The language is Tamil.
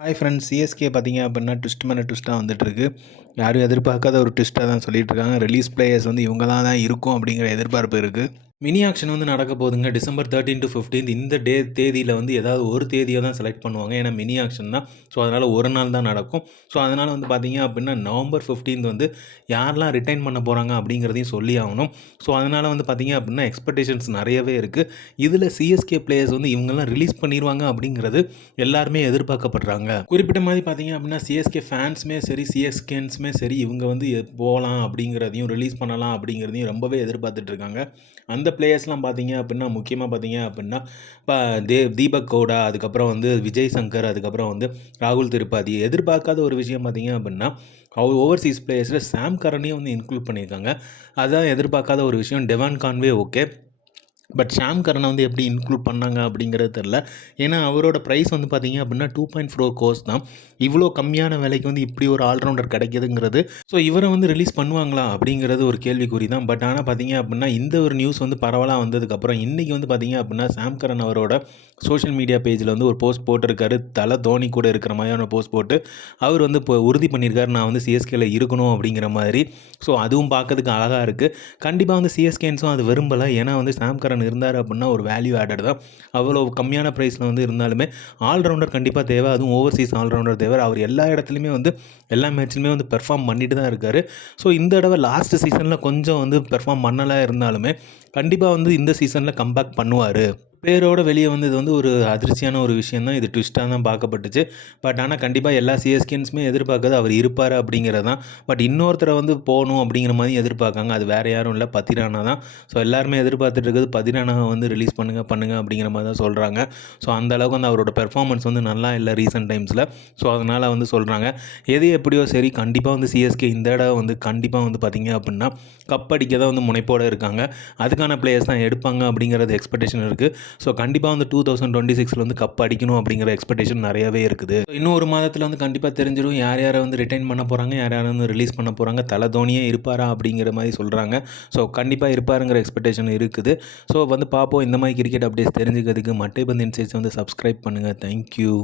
ஹாய் ஃப்ரெண்ட்ஸ் சிஎஸ்கே பார்த்தீங்க அப்படின்னா ட்விஸ்ட் மேலே ட்விஸ்ட்டாக வந்துட்டுருக்கு. யாரும் எதிர்பார்க்காத ஒரு ட்விஸ்ட்டாக தான் சொல்லிட்டு இருக்காங்க. ரிலீஸ் பிளேயர்ஸ் வந்து இவங்க தான் தான் இருக்கும் அப்படிங்கிற எதிர்பார்ப்பு இருக்குது மினி ஆக்ஷன் வந்து நடக்க போகுதுங்க. டிசம்பர் தேர்ட்டின் டு ஃபிஃப்டீன் இந்த டே தேதியில் வந்து ஏதாவது ஒரு தேதியை தான் செலக்ட் பண்ணுவாங்க. ஏன்னா மினி ஆக்ஷன் தான். ஸோ அதனால் ஒரு நாள் தான் நடக்கும். ஸோ அதனால் வந்து பார்த்தீங்க அப்படின்னா நவம்பர் ஃபிஃப்டீன்த் வந்து யாரெல்லாம் ரிட்டைன் பண்ண போகிறாங்க அப்படிங்கிறதையும் சொல்லி ஆகணும். ஸோ அதனால் வந்து பார்த்தீங்க அப்படின்னா எக்ஸ்பெக்டேஷன்ஸ் நிறையவே இருக்குது இதில் சிஎஸ்கே பிளேயர்ஸ் வந்து இவங்கெல்லாம் ரிலீஸ் பண்ணிடுவாங்க அப்படிங்கிறது எல்லாருமே எதிர்பார்க்கப்படுறாங்க. குறிப்பிட்ட மாதிரி பார்த்தீங்க அப்படின்னா சிஎஸ்கே ஃபேன்ஸுமே சரி சிஎஸ்கேன்ஸுமே சரி இவங்க வந்து போகலாம் அப்படிங்கிறதையும் ரிலீஸ் பண்ணலாம் அப்படிங்கிறதையும் ரொம்பவே எதிர்பார்த்துட்ருக்காங்க அந்த அந்த பிளேயர்ஸ்லாம் பார்த்தீங்க அப்படின்னா முக்கியமாக பார்த்தீங்க அப்படின்னா இப்போ தே தீபக் கவுடா அதுக்கப்புறம் வந்து விஜய் சங்கர் அதுக்கப்புறம் வந்து ராகுல் திருப்பாதி எதிர்பார்க்காத ஒரு விஷயம் பார்த்தீங்க அப்படின்னா அவர் ஓவர்சீஸ் பிளேயர்ஸில் சாம் கரனையும் வந்து இன்க்ளூட் பண்ணியிருக்காங்க. அதான் எதிர்பார்க்காத ஒரு விஷயம். Devon Conway okay but Sam கரனை வந்து எப்படி இன்க்ளூட் பண்ணாங்க அப்படிங்கிறது தெரில ஏன்னா அவரோட ப்ரைஸ் வந்து பார்த்தீங்க அப்படின்னா டூ பாயிண்ட் ஃபோர் கோர்ஸ் தான். இவ்வளோ கம்மியான விலைக்கு வந்து இப்படி ஒரு ஆல்ரவுண்டர் கிடைக்குதுங்கிறது. ஸோ இவரை வந்து ரிலீஸ் பண்ணுவாங்களா அப்படிங்கிறது ஒரு கேள்விக்குறி தான். பட் ஆனால் பார்த்தீங்க அப்படின்னா இந்த ஒரு நியூஸ் வந்து பரவலாக வந்ததுக்கப்புறம் இன்றைக்கி வந்து பார்த்தீங்க அப்படின்னா ஷாம் கரன் அவரோட சோஷியல் மீடியா பேஜில் வந்து ஒரு போஸ்ட் போட்டிருக்காரு. தலை தோனி கூட இருக்கிற மாதிரியான போஸ்ட் போட்டு அவர் வந்து இப்போ உறுதி பண்ணியிருக்காரு. நான் வந்து சிஎஸ்கேல இருக்கணும் அப்படிங்கிற மாதிரி. ஸோ அதுவும் பார்க்கறதுக்கு அழகாக இருக்குது கண்டிப்பாக வந்து சிஎஸ்கேன்ஸும் அது விரும்பலை. ஏன்னா வந்து சாம் கரன் இருந்தார் அப்படின்னா ஒரு வேல்யூ ஆடட் தான். அவ்வளோ கம்மியான ப்ரைஸில் வந்து இருந்தாலுமே ஆல்ரவுண்டர் கண்டிப்பாக தேவை. அதுவும் ஓவர்சீஸ் ஆல்ரவுண்டர் தேவை. அவர் எல்லா இடத்துலையுமே வந்து எல்லா மேட்ச்லையுமே வந்து பெர்ஃபார்ம் பண்ணிட்டு தான் இருக்கார். ஸோ இந்த தடவை லாஸ்ட் சீசனில் கொஞ்சம் வந்து பெர்ஃபார்ம் பண்ணலாம் இருந்தாலுமே கண்டிப்பாக வந்து இந்த சீசனில் கம்பேக் பண்ணுவார். பேரோட வெளியே வந்தது வந்து ஒரு அதிர்ச்சியான ஒரு விஷயம் தான் இது ட்விஸ்ட்டாக தான் பார்க்கப்பட்டுச்சு. பட் ஆனால் கண்டிப்பாக எல்லா சிஎஸ்கேன்ஸுமே எதிர்பார்க்கறது அவர் இருப்பார் அப்படிங்கிறது தான் பட் இன்னொருத்தரை வந்து போகணும் அப்படிங்கிற மாதிரி எதிர்பார்க்காங்க. அது வேறு யாரும் இல்லை. பதிரானா தான் ஸோ எல்லாருமே எதிர்பார்த்துட்டு இருக்கிறது பதிரானாவை வந்து ரிலீஸ் பண்ணுங்கள் பண்ணுங்கள் அப்படிங்கிற மாதிரி தான் சொல்கிறாங்க ஸோ அந்த அளவுக்கு வந்து அவரோட பெர்ஃபார்மன்ஸ் வந்து நல்லா இல்லை ரீசெண்ட் டைம்ஸில் ஸோ அதனால் வந்து சொல்கிறாங்க எது எப்படியோ சரி கண்டிப்பாக வந்து சிஎஸ்கே இந்த இடம் வந்து கண்டிப்பாக வந்து பார்த்திங்க அப்படின்னா கப் அடிக்க தான் வந்து முனைப்போடு இருக்காங்க. அதுக்கான பிளேயர்ஸ் தான் எடுப்பாங்க அப்படிங்கிறது எக்ஸ்பெக்டேஷன் இருக்குது ஸோ கண்டிப்பாக வந்து டூ தௌசண்ட் டுவெண்ட்டி சிக்ஸில் வந்து கப் அடிக்கணும் அப்படிங்கிற எக்ஸ்பெக்டேஷன் நிறையவே இருக்குது. இன்னொரு இன்னும் ஒரு மாதத்தில் வந்து கண்டிப்பாக தெரிஞ்சிடும் யார் யாரை வந்து ரிட்டைன் பண்ண போகிறாங்க யார் யாரை வந்து ரிலீஸ் பண்ண போகிறாங்க தலை தோனியே இருப்பாரா அப்படிங்கிற மாதிரி சொல்கிறாங்க ஸோ கண்டிப்பாக இருப்பாருங்கிற எக்ஸ்பெக்டேஷன் இருக்குது. ஸோ வந்து பார்ப்போம். இந்த மாதிரி கிரிக்கெட் அப்டேட்ஸ் தெரிஞ்சுக்கிறதுக்கு மட்டை பந்து இன்சைட்ஸ் வந்து சப்ஸ்கிரைப் பண்ணுங்கள் தேங்க்யூ